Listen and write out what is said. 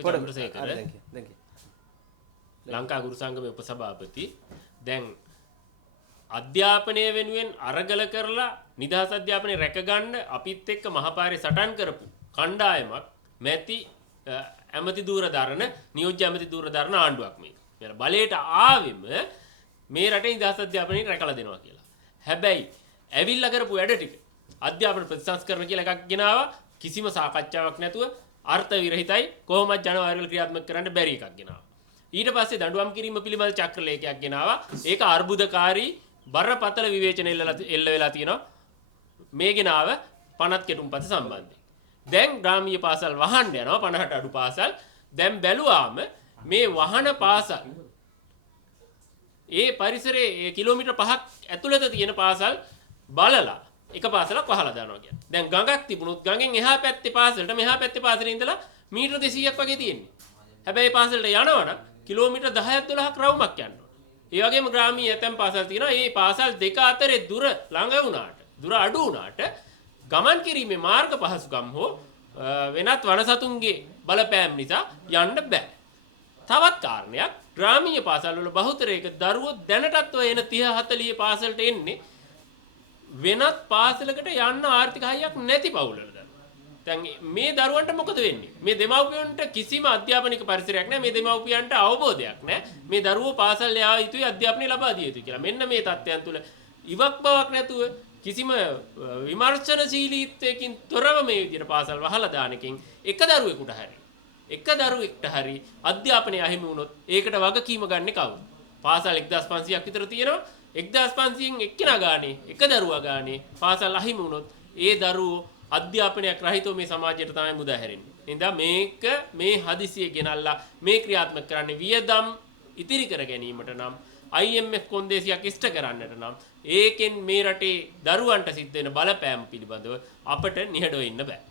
කොටගොඩ චන්ද්‍රසේකර ලංකා ගුරු සංගමේ උපසභාපති දැන් අධ්‍යාපනය වෙනුවෙන් අරගල කරලා නිදහස් අධ්‍යාපනය රැකගන්න අපිත් එක්ක මහපාරේ සටන් කරපු කණ්ඩායමක් මැති ඇමති දූරදරන නියෝජ්‍ය ඇමති දූරදරන ආණ්ඩුවක් මේක. මෙයා බලයට ආවෙම මේ රටේ නිදහස් අධ්‍යාපනය රැකලා දෙනවා කියලා. හැබැයි ඇවිල්ලා කරපු වැඩ ටික අධ්‍යාපන ප්‍රතිසංස්කරණ කියලා එකක් ගෙනාවා කිසිම සාකච්ඡාවක් නැතුව අර්ථ විරහිතයි කොහොමද ජනවාරි වල ක්‍රියාත්මක කරන්න බැරි එකක් ගෙනාවා. ඊට පස්සේ දඬුවම් කිරීම පිළිබඳ චක්‍රලේඛයක් ගෙනාවා. ඒක අර්බුදකාරී බරපතල විවේචන එල්ල වෙලා තියෙනවා මේ ගෙනාව පනත් කෙටුම්පත සම්බන්ධයෙන්. දැන් ග්‍රාමීය පාසල් වහන්න යනවා 50ට අඩු පාසල්. දැන් බැලුවාම මේ වහන පාසල් ඒ පරිසරයේ කිලෝමීටර් 5ක් ඇතුළත තියෙන පාසල් බලලා එක පාසලක් වහලා දානවා කියන්නේ. දැන් ගඟක් තිබුණොත් ගඟෙන් එහා පැත්තේ පාසලට මෙහා පැත්තේ පාසලේ ඉඳලා මීටර 200ක් වගේ තියෙන්නේ. හැබැයි පාසලට යනවනම් කිලෝමීටර් 10ක් 12ක් රවුමක් යන්න ඕන. ඒ වගේම ග්‍රාමීය ඇතැම් පාසල් තියෙනවා. මේ පාසල් දෙක අතරේ දුර ළඟ වුණාට, දුර අඩු වුණාට ගමන් කිරීමේ මාර්ග පහසුකම් හෝ වෙනත් වනසතුන්ගේ බලපෑම් නිසා යන්න බෑ. තවත් කාරණයක් ග්‍රාමීය පාසල් වල බහුතරයක දරුවෝ දැනටත් ඔය එන 30 40 පාසලට එන්නේ වෙනත් පාසලකට යන්න ආර්ථික හයියක් නැති පවුල්වල. දැන් මේ දරුවන්ට මොකද වෙන්නේ? මේ දෙමව්පියන්ට කිසිම අධ්‍යාපනික පරිසරයක් නැහැ. මේ දෙමව්පියන්ට අවබෝධයක් නැහැ. මේ දරුවෝ පාසල් යා යුතුයි අධ්‍යාපනය ලබා දිය යුතුයි කියලා. මෙන්න මේ තත්ත්වයන් තුල ඉවක් බවක් නැතුව කිසිම විමර්ශනශීලීත්වයකින් තොරව මේ විදිහට පාසල් වහලා දාන එකෙන් එක දරුවෙකුට හරි අධ්‍යාපනය අහිමි වුණොත් ඒකට වගකීම ගන්න කවුද? පාසල් 1500ක් විතර තියෙනවා. 1500න් එක්කෙනා ගානේ එක දරුවා ගානේ පාසල් අහිමි වුණොත් ඒ දරුවෝ අධ්‍යාපනයක් රහිතව මේ සමාජයට තමයි මුදා හැරෙන්නේ. එහෙනම් මේක මේ හදිසිය ගෙනල්ලා මේ ක්‍රියාත්මක කරන්නේ වියදම් ඉතිරි කර ගැනීමට නම් IMF කොන්දේසියක් ඉෂ්ට කරන්නට නම් ඒකෙන් මේ රටේ දරුවන්ට සිද්ධ වෙන බලපෑම් පිළිබඳව අපට නිහඬව ඉන්න බෑ.